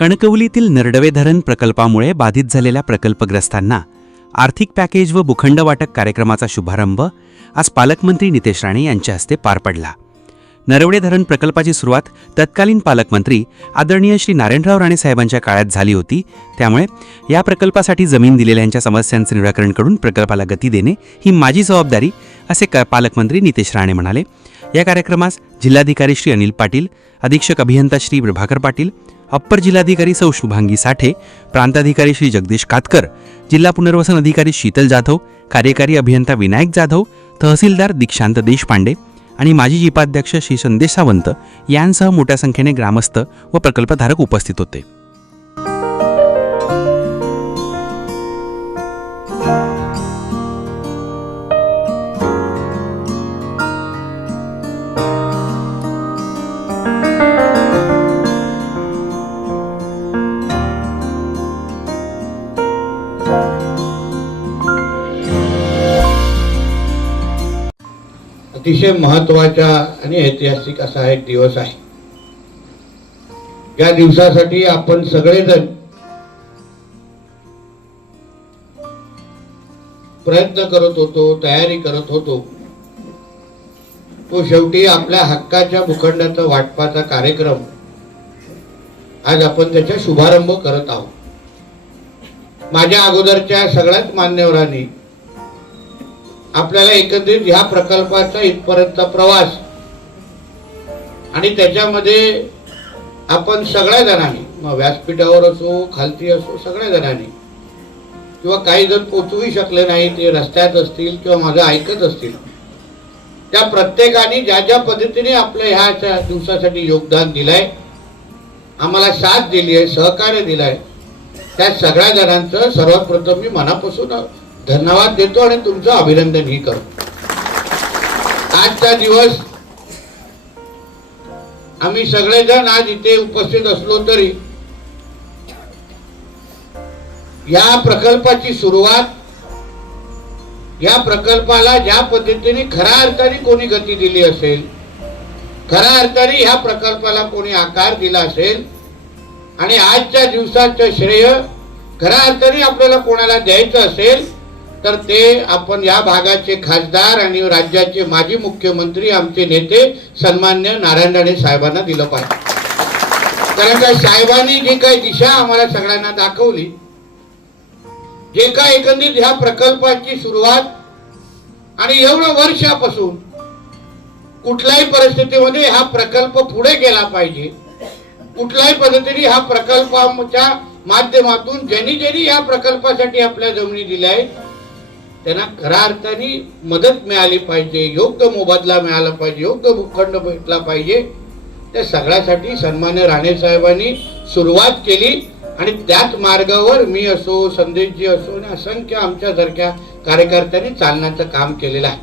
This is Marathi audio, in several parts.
कणकवलीतील नरडवे धरण प्रकल्पामुळे बाधित झालेल्या प्रकल्पग्रस्तांना आर्थिक पॅकेज व भूखंड वाटप कार्यक्रमाचा शुभारंभ आज पालकमंत्री नितेश राणे यांच्या हस्ते पार पडला. नरवडे धरण प्रकल्पाची सुरुवात तत्कालीन पालकमंत्री आदरणीय श्री नारायणराव राणे साहेबांच्या काळात झाली होती. त्यामुळे या प्रकल्पासाठी जमीन दिलेल्यांच्या समस्यांचे निराकरण करून प्रकल्पाला गती देणे ही माझी जबाबदारी असे क पालकमंत्री नितेश राणे म्हणाले. या कार्यक्रमास जिल्हाधिकारी श्री अनिल पाटील अधीक्षक अभियंता श्री प्रभाकर पाटील अप्पर जिल्हाधिकारी सौ शुभांगी साठे प्रांताधिकारी श्री जगदीश कातकर जिल्हा पुनर्वसन अधिकारी शीतल जाधव कार्यकारी अभियंता विनायक जाधव तहसीलदार दीक्षांत देशपांडे आणि माजी जिपाध्यक्ष श्री संदेश सावंत यांसह मोठ्या संख्येने ग्रामस्थ व प्रकल्पधारक उपस्थित होते. अतिशय महत्त्वाचा आणि ऐतिहासिक असा एक दिवस आहे. या दिवसासाठी आपण सगळेजण प्रयत्न करत होतो तयारी करत होतो. तो शेवटी आपल्या हक्काच्या भूखंडाचा वाटपाचा कार्यक्रम आज आपण त्याचा शुभारंभ करत आहोत. माझ्या अगोदरच्या सगळ्याच मान्यवरांनी आपल्याला एकत्रित ह्या प्रकल्पाचा इथपर्यंत प्रवास आणि त्याच्यामध्ये आपण सगळ्या जणांनी मग व्यासपीठावर असो खालती असो सगळ्या जणांनी किंवा काही जण पोचवू शकले नाही ते रस्त्यात असतील किंवा माझं ऐकत असतील त्या प्रत्येकाने ज्या ज्या पद्धतीने आपल्या ह्या दिवसासाठी योगदान दिलंय आम्हाला साथ दिली आहे सहकार्य दिलंय त्या सगळ्या जणांचं सर्वात प्रथम मी मनापासून धन्यवाद देतो आणि तुमचं अभिनंदनही करतो आजचा दिवस आम्ही सगळेजण आज इथे उपस्थित असलो तरी या प्रकल्पाची सुरुवात या प्रकल्पाला ज्या पद्धतीने खऱ्या अर्थाने कोणी गती दिली असेल खऱ्या अर्थाने ह्या प्रकल्पाला कोणी आकार दिला असेल आणि आजच्या दिवसाचं श्रेय खऱ्या अर्थाने आपल्याला कोणाला द्यायचं असेल तर ते आपण या भागाचे खासदार आणि राज्याचे माजी मुख्यमंत्री आमचे नेते सन्मान्य नारायण राणे साहेबांना दिलं पाहिजे. कारण का साहेबांनी जी काही दिशा आम्हाला सगळ्यांना दाखवली जे काय एकंदरीत ह्या प्रकल्पाची सुरुवात आणि एवढं वर्षापासून कुठल्याही परिस्थितीमध्ये हा प्रकल्प पुढे गेला पाहिजे. कुठल्याही पद्धतीने हा प्रकल्पाच्या माध्यमातून ज्यांनी ज्यांनी या प्रकल्पासाठी आपल्या जमिनी दिल्या आहेत त्यांना खऱ्या अर्थाने मदत मिळाली पाहिजे योग्य मोबदला मिळाला पाहिजे योग्य भूखंड भेटला पाहिजे. त्या सगळ्यासाठी सन्मान्य राणे साहेबांनी सुरुवात केली आणि त्याच मार्गावर मी असो संदेशजी असो आणि असंख्य आमच्यासारख्या कार्यकर्त्यांनी चालण्याचं काम केलेलं आहे.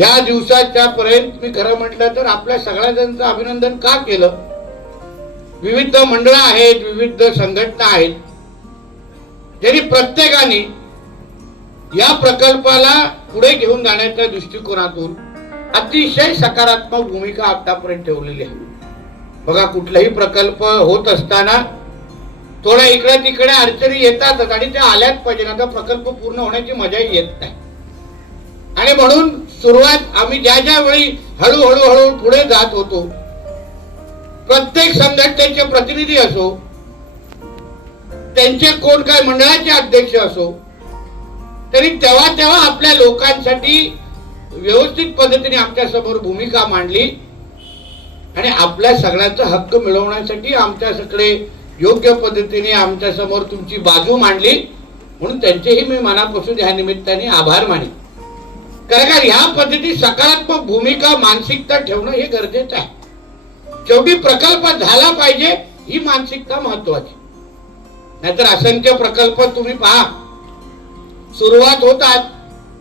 या दिवसाच्या पर्यंत मी खरं म्हटलं तर आपल्या सगळ्या जणांचं अभिनंदन का केलं? विविध मंडळं आहेत विविध संघटना आहेत. ज्यांनी प्रत्येकाने या प्रकल्पाला पुढे घेऊन जाण्याच्या दृष्टिकोनातून अतिशय सकारात्मक भूमिका आतापर्यंत ठेवलेली आहे. बघा कुठलाही प्रकल्प होत असताना थोड्या इकडे तिकडे अडचणी येतातच आणि त्या आल्याच पाहिजे ना प्रकल्प पूर्ण होण्याची मजाही येत नाही. आणि म्हणून सुरुवात आम्ही ज्या ज्या वेळी हळूहळू हळू पुढे जात होतो प्रत्येक संघटनेचे प्रतिनिधी असो त्यांचे कोण काय मंडळाचे अध्यक्ष असो तरी तेव्हा तेव्हा आपल्या लोकांसाठी व्यवस्थित पद्धतीने आमच्यासमोर भूमिका मांडली आणि आपल्या सगळ्यांचा हक्क मिळवण्यासाठी आमच्या सगळे योग्य पद्धतीने आमच्यासमोर तुमची बाजू मांडली. म्हणून त्यांचेही मी मनापासून या निमित्ताने आभार मानेन. कारण का ह्या पद्धती सकारात्मक भूमिका मानसिकता ठेवणं हे गरजेचं आहे. शेवटी प्रकल्प झाला पाहिजे ही मानसिकता महत्वाची. नाहीतर असंख्य प्रकल्प तुम्ही पहा. सुरुवात होतात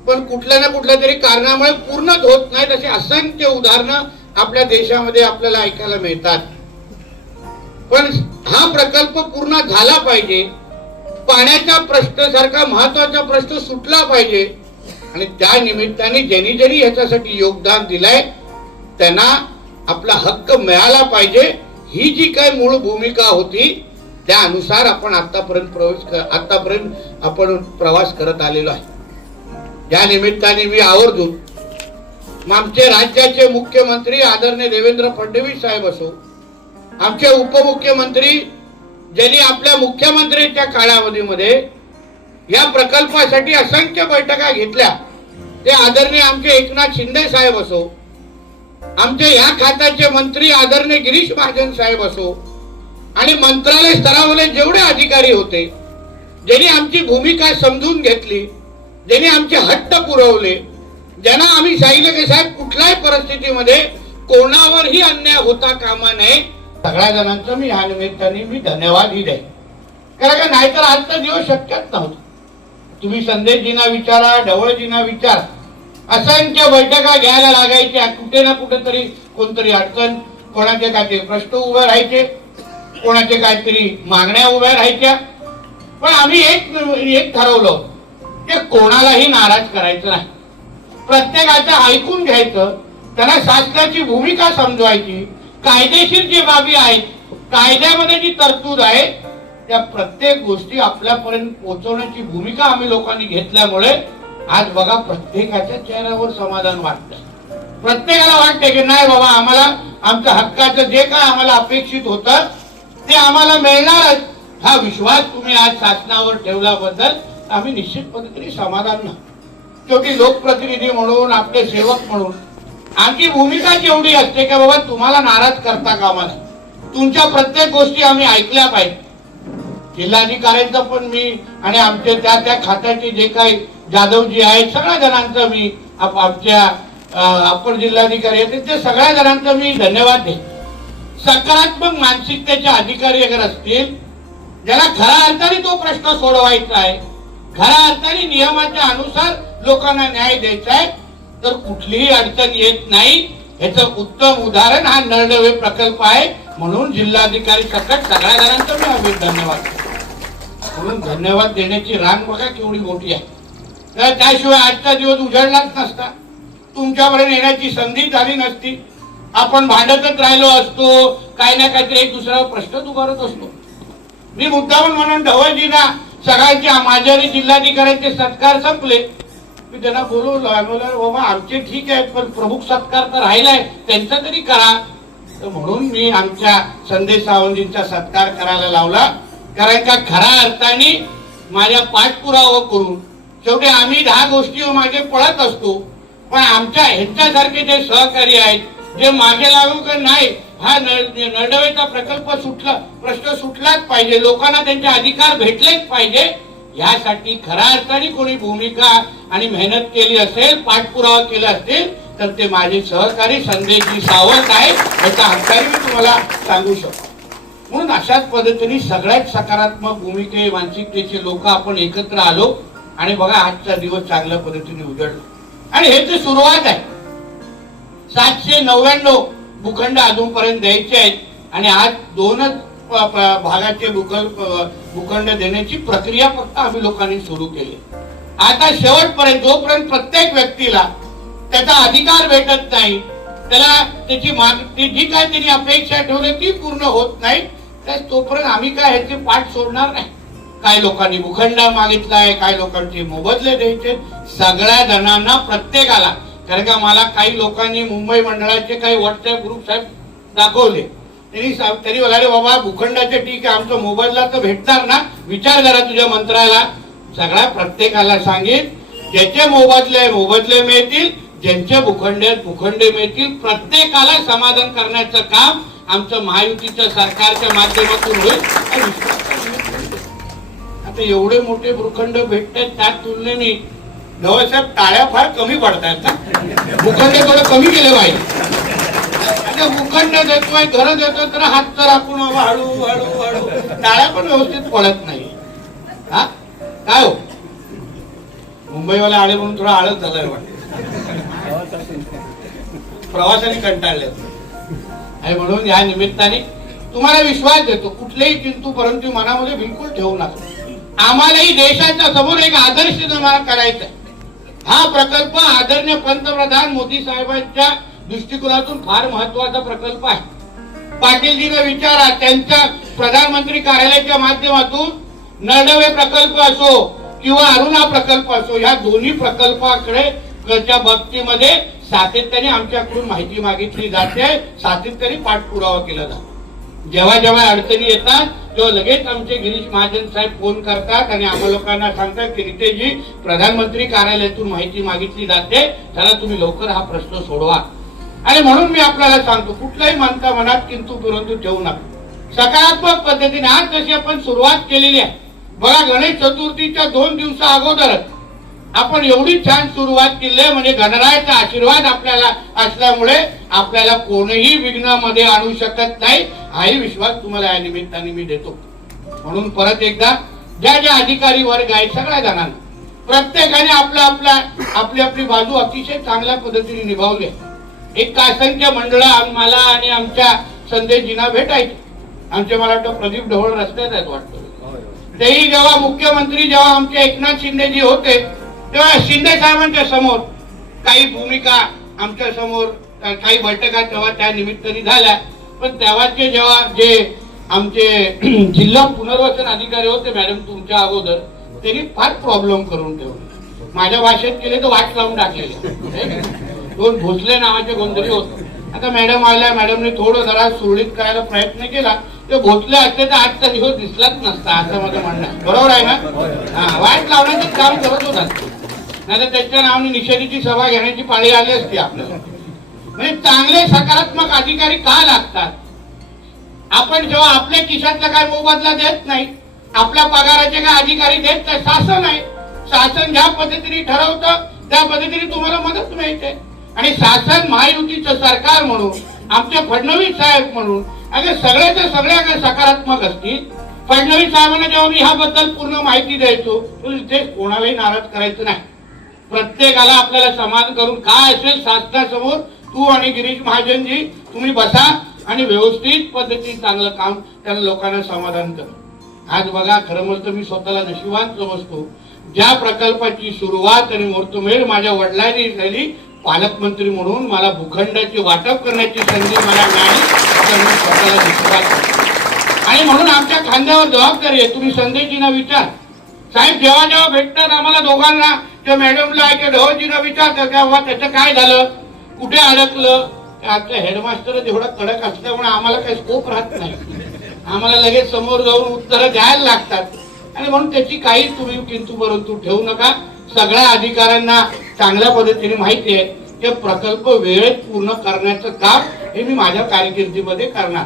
पण कुठल्या ना कुठल्या तरी कारणामुळे पूर्णच होत नाहीत अशी असंख्य उदाहरणं आपल्या देशामध्ये आपल्याला ऐकायला मिळतात. पण हा प्रकल्प पूर्ण झाला पाहिजे पाण्याच्या प्रश्न सारखा महत्त्वाचा प्रश्न सुटला पाहिजे आणि त्या निमित्ताने ज्यांनी ज्यांनी ह्याच्यासाठी योगदान दिलंय त्यांना आपला हक्क मिळाला पाहिजे ही जी काय मूळ भूमिका होती त्यानुसार आपण आतापर्यंत प्रवेश आतापर्यंत आपण प्रवास करत आलेलो आहे. या निमित्ताने मी आवर्जून मग आमचे राज्याचे मुख्यमंत्री आदरणीय देवेंद्र फडणवीस साहेब असो आमचे उपमुख्यमंत्री ज्यांनी आपल्या मुख्यमंत्रीच्या कालावधीमध्ये या प्रकल्पासाठी असंख्य बैठका घेतल्या ते आदरणीय आमचे एकनाथ शिंदे साहेब असो आमचे या खात्याचे मंत्री आदरणीय गिरीश महाजन साहेब असो आणि मंत्रालय स्तरावरले जेवढे अधिकारी होते ज्यांनी आमची भूमिका समजून घेतली ज्यांनी आमचे हट्ट पुरवले ज्यांना आम्ही सांगितलं की साहेब कुठल्याही परिस्थितीमध्ये कोणावरही अन्याय होता कामा नये. सगळ्या जणांचं मी या निमित्ताने मी धन्यवादही द्याय कारण का नाहीतर आजचा दिवस शक्यच नव्हता. तुम्ही संदेशजींना विचारा ढवळजींना विचार. असंख्य बैठका घ्यायला लागायच्या कुठे ना कुठेतरी कोणतरी अडचण कोणाचे काहीतरी प्रश्न उभे राहायचे. कोणाचे काहीतरी मागण्या उभ्या राहायच्या. पण आम्ही एक एक ठरवलं की कोणालाही नाराज करायचं नाही. प्रत्येकाचं ऐकून घ्यायचं त्यांना शासनाची भूमिका समजवायची कायदेशीर जे बाबी आहेत कायद्यामध्ये जी तरतूद आहे त्या प्रत्येक गोष्टी आपल्यापर्यंत पोहोचवण्याची भूमिका आम्ही लोकांनी घेतल्यामुळे आज बघा प्रत्येकाच्या चेहऱ्यावर समाधान वाटतं. प्रत्येकाला वाटते की नाही बाबा आम्हाला आमच्या हक्काचं जे काय आम्हाला अपेक्षित होतं ते आम्हाला मिळणारच. हा विश्वास तुम्ही आज शासनावर ठेवल्याबद्दल आम्ही निश्चित तरी समाधान नाही शेवटी लोकप्रतिनिधी म्हणून आपले सेवक म्हणून आमची भूमिका जेवढी असते की बाबा तुम्हाला नाराज करता कामा नये. तुमच्या प्रत्येक गोष्टी आम्ही ऐकल्या पाहिजे. जिल्हाधिकाऱ्यांचं पण मी आणि आमचे त्या त्या खात्याचे जे काही जाधवजी आहेत सगळ्या जणांचं मी आप- आमच्या अं, अप्पर जिल्हाधिकारी आहेत ते सगळ्या जणांचं मी धन्यवाद दे सकारात्मक मानसिकतेचे अधिकारी अगर असतील ज्याला खऱ्या अर्थाने तो प्रश्न सोडवायचा आहे खऱ्या अर्थाने नियमाच्या अनुसार लोकांना न्याय द्यायचा आहे तर कुठलीही अडचण येत नाही. याचं उत्तम उदाहरण हा नळनवे प्रकल्प आहे. म्हणून जिल्हाधिकारी सकट सगळ्या जणांचं मी अभित धन्यवाद म्हणून धन्यवाद देण्याची रांग बघा केवढी मोठी आहे. तर त्याशिवाय आजचा दिवस उजळलाच नसता. तुमच्यापर्यंत येण्याची संधी झाली नसती. आपण भांडतच राहिलो असतो काही ना काहीतरी एक दुसरा प्रश्न उभारत असतो. मी मुद्दामून म्हणून ढवळजीना सगळ्यांच्या माझ्याने जिल्हाधिकाऱ्यांचे सत्कार संपले. मी त्यांना बोलवलं आम्ही बाबा आमचे ठीक आहे पण प्रमुख सत्कार तर राहिलाय त्यांचा तरी करा. तर म्हणून मी आमच्या संदेश सावंतींचा सत्कार करायला लावला. कारण का खऱ्या अर्थाने माझ्या पाठपुरावा करून शेवटी आम्ही दहा गोष्टी मागे पळत असतो पण आमच्या ह्यांच्यासारखे जे सहकारी आहेत जे मागे लागू का नाही हा नळ- नळदवेचा प्रकल्प सुटला प्रश्न सुटलाच पाहिजे. लोकांना त्यांचे अधिकार भेटलेच पाहिजे. यासाठी खऱ्या अर्थाने कोणी भूमिका आणि मेहनत केली असेल पाठपुरावा केला असेल तर ते माझे सहकारी संदेशजी सावंत आहे याचा हक्काने मी तुम्हाला सांगू शकतो. म्हणून अशाच पद्धतीने सगळ्यात सकारात्मक भूमिके मानसिकतेचे लोक आपण एकत्र आलो आणि बघा आजचा दिवस चांगल्या पद्धतीने उजळलो. आणि हे तर सुरुवात आहे सातशे नव्याण्णव भूखंड अजूनपर्यंत द्यायचे आहेत आणि आज दोनच भागाचे भूखंड भूखंड देण्याची प्रक्रिया फक्त आम्ही लोकांनी सुरू केली. आता शेवटपर्यंत जोपर्यंत प्रत्येक व्यक्तीला त्याचा अधिकार भेटत नाही त्याला त्याची माग ती जी काय त्यांनी अपेक्षा ठेवली ती पूर्ण होत नाही तर तोपर्यंत आम्ही काय ह्याचे पाठ सोडणार नाही. काही लोकांनी भूखंड मागितलाय काही लोकांचे मोबदले द्यायचे सगळ्या जणांना प्रत्येकाला कारण का मला काही लोकांनी मुंबई मंडळाचे काही व्हॉट्सअप ग्रुप साहेब दाखवले. त्यांनी सा- त्यांनी म्हणाले बाबा भूखंडाचे ठीक आहे आमचं मोबाईलला तर भेटणार ना? विचार करा तुझ्या मंत्राला. सगळ्या प्रत्येकाला सांगेन ज्याचे मोबदले मोबदले मिळतील ज्यांचे भूखंड भूखंडे मिळतील प्रत्येकाला समाधान करण्याचं काम आमचं महायुतीच्या सरकारच्या माध्यमातून होईल. आता एवढे मोठे भूखंड भेटतात त्या तुलनेने नवसाहेब टाळ्या फार कमी पडतायत ना? भूखंड थोडं कमी केलं पाहिजे आता भूखंड देतोय घर देतो तर हात तर आपण हळू हळू हळू टाळ्या पण व्यवस्थित पडत नाही. हा? काय हो? मुंबईवाले आले म्हणून थोडा आळस झालाय वाटत. प्रवासाने कंटाळले आणि म्हणून या निमित्ताने तुम्हाला विश्वास देतो कुठलेही चिंतू परंतु मनामध्ये बिलकुल ठेवू नका. आम्हालाही देशाच्या समोर एक आदर्श जमा करायचा आहे हा प्रकल्प आदरणीय पंतप्रधान मोदी साहेबांच्या दृष्टिकोनातून फार महत्त्वाचा प्रकल्प आहे. पाटीलजीने विचारा त्यांच्या प्रधानमंत्री कार्यालयाच्या माध्यमातून नळडवे प्रकल्प असो किंवा अरुणा प्रकल्प असो या दोन्ही प्रकल्पाकडे च्या बाबतीमध्ये सातत्याने आमच्याकडून माहिती मागितली जाते. सातत्याने पाठपुरावा केला जातो. जेव्हा जेव्हा अडचणी येतात तेव्हा लगेच आमचे गिरीश महाजन साहेब फोन करतात आणि आम्हा लोकांना सांगतात की रितेशजी प्रधानमंत्री कार्यालयातून माहिती मागितली जाते. त्याला तुम्ही लवकर हा प्रश्न सोडवा. आणि म्हणून मी आपल्याला सांगतो कुठलाही मानता मनात किंतु परंतु ठेवू नका. सकारात्मक पद्धतीने आज जशी आपण सुरुवात केलेली आहे बघा गणेश चतुर्थीच्या दोन दिवसा अगोदरच आपण एवढी छान सुरुवात केली आहे म्हणजे गणरायाचा आशीर्वाद आपल्याला असल्यामुळे आपल्याला कोणीही विघ्नामध्ये आणू शकत नाही. हाही विश्वास तुम्हाला या निमित्ताने मी देतो. म्हणून परत एकदा ज्या ज्या अधिकारी वर्ग आहेत सगळ्या जणांना प्रत्येकाने आपला आपला आपली आपली बाजू अतिशय चांगल्या पद्धतीने निभावली आहे. एक असंख्य मंडळ आम्हाला आणि आमच्या संदेशजींना भेटायचे. आमचे मला वाटतं प्रदीप ढवळ रस्त्यात आहेत वाटतं. तेही जेव्हा मुख्यमंत्री जेव्हा आमचे एकनाथ शिंदेजी होते तेव्हा शिंदे साहेबांच्या समोर काही भूमिका आमच्यासमोर काही बैठका तेव्हा त्या निमित्ताने झाल्या. पण तेव्हाचे जेव्हा जे आमचे जिल्हा पुनर्वसन अधिकारी होते मॅडम तुमच्या अगोदर त्यांनी फार प्रॉब्लेम करून ठेवले. माझ्या भाषेत केले तर वाट लावून टाकलेले. दोन भोसले नावाचे कोणतरी होते. आता मॅडम आल्या मॅडमने थोडं जरा सुरळीत करायला प्रयत्न केला. ते भोसले असते तर आजचा दिवस हो दिसलाच नसता असं माझं म्हणणं बरोबर आहे ना? हा वाट लावण्याचं काम करत होतात. नाही तर त्याच्या नावाने निषेधीची सभा घेण्याची पाळी आली असती आपल्याला. म्हणजे चांगले सकारात्मक अधिकारी का लागतात? आपण जेव्हा आपल्या खिशातला काय मोबदला देत नाही आपल्या पगाराचे काय अधिकारी देत नाही शासन आहे. शासन ज्या पद्धतीने ठरवतं त्या पद्धतीने तुम्हाला मदत मिळते. आणि शासन महायुतीचं सरकार म्हणून आमचे फडणवीस साहेब म्हणून अगदी सगळ्याच्या सगळ्या काय सकारात्मक असतील फडणवीस साहेबांना जेव्हा मी ह्याबद्दल पूर्ण माहिती द्यायचो ते इथे कोणालाही नाराज करायचं नाही. प्रत्येकाला आपल्याला समान करून काय असेल शासनासमोर तू आणि गिरीश महाजनजी तुम्ही बसा आणि व्यवस्थित पद्धतीने चांगलं काम त्यांना लोकांना समाधान कर. आज बघा खरं म्हणतो मी स्वतःला नशिबान समजतो. ज्या प्रकल्पाची सुरुवात आणि मुहूर्तमेळ माझ्या वडिलांनी झाली पालकमंत्री म्हणून मला भूखंडाची वाटप करण्याची संधी मला मिळाली स्वतःला नशिबात आणि म्हणून आमच्या खांद्यावर जबाबदारी आहे. तुम्ही संदेशजींना विचार. साहेब जेव्हा जेव्हा भेटतात आम्हाला दोघांना त्या मॅडमला किंवा ढवळजींना विचारतात तेव्हा त्याचं काय झालं? कुठे अडकलं? आमच्या हेडमास्टर जेवढा कडक असल्यामुळे आम्हाला काही स्कोप राहत नाही. आम्हाला लगेच समोर जाऊन उत्तरं द्यायला लागतात. आणि म्हणून त्याची काही तुम्ही किंतू परंतु ठेवू नका. सगळ्या अधिकाऱ्यांना चांगल्या पद्धतीने माहिती आहे. ते प्रकल्प वेळेत पूर्ण करण्याचं काम हे मी माझ्या कारकिर्दीमध्ये करणार.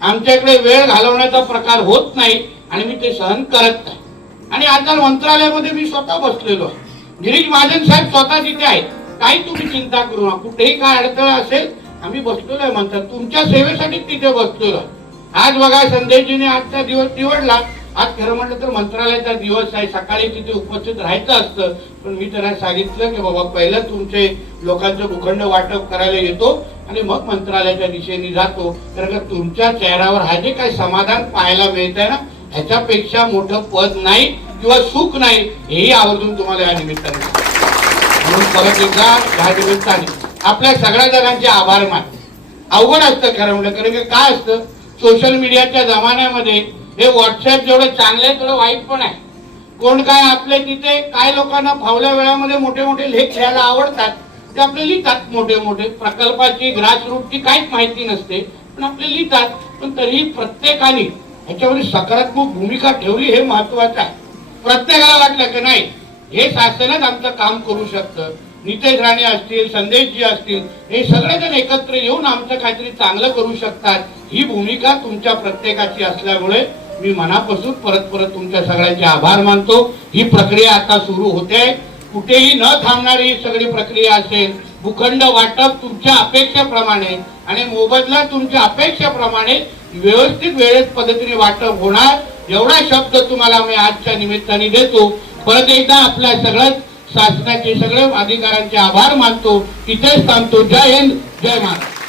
आमच्याकडे वेळ घालवण्याचा प्रकार होत नाही आणि मी ते सहन करत नाही. आणि आता मंत्रालयामध्ये मी स्वतः बसलेलो आहे. गिरीश महाजन साहेब स्वतः तिथे आहेत. काही तुम्ही चिंता करू नका. कुठेही काय अडथळा असेल आम्ही बसलेलो आहे म्हणतात. तुमच्या सेवेसाठी तिथे बसलेलो आज बघा संदेशजीने आजचा दिवस निवडला. आज खरं म्हटलं तर मंत्रालयाचा दिवस आहे. सकाळी तिथे उपस्थित राहायचं असतं. पण मी त्यांना सांगितलं की बाबा पहिलं तुमचे लोकांचं भूखंड वाटप करायला येतो आणि मग मंत्रालयाच्या दिशेने जातो. कारण का तुमच्या चेहऱ्यावर हा जे काही समाधान पाहायला मिळत आहे ना ह्याच्यापेक्षा मोठं पद नाही किंवा सुख नाही हेही आवर्जून तुम्हाला या निमित्ताने म्हणून परत एकदा ह्या निमित्ताने आपल्या सगळ्या जणांचे आभार मान. अवघड असतं खरं म्हणलं कारण की काय असतं? सोशल मीडियाच्या जमान्यामध्ये हे व्हॉट्सअप जेवढं चांगलं आहे तेवढं वाईट पण आहे. कोण काय आपले तिथे काय लोकांना फावल्या वेळामध्ये मोठे मोठे लेख लिहायला आवडतात ते आपले लिहितात मोठे मोठे. प्रकल्पाची ग्रासरूटची काहीच माहिती नसते पण आपले लिहितात. पण तरीही प्रत्येकाने ह्याच्यामध्ये सकारात्मक भूमिका ठेवली हे महत्वाचं आहे. प्रत्येकाला वाटलं की नाही हे शासनच आमचं काम करू शकतं. नितेश राणे असतील संदेशजी असतील हे सगळेजण एकत्र येऊन आमचं काहीतरी चांगलं करू शकतात. ही भूमिका तुमच्या प्रत्येकाची असल्यामुळे मी मनापासून परत परत तुमच्या सगळ्यांचे आभार मानतो. ही प्रक्रिया आता सुरू होते. कुठेही न थांबणारी ही सगळी प्रक्रिया असेल. भूखंड वाटप तुमच्या अपेक्षेप्रमाणे आणि मोबदला तुमच्या अपेक्षेप्रमाणे व्यवस्थित वेळेत पद्धतीने वाटप होणार. एवढा शब्द तुम्हाला मी आजच्या निमित्ताने देतो. परत एकदा आपल्या सगळ्याच शासनाचे सगळे अधिकाऱ्यांचे आभार मानतो. इथेच थांबतो. जय हिंद. जय महाराष्ट्र.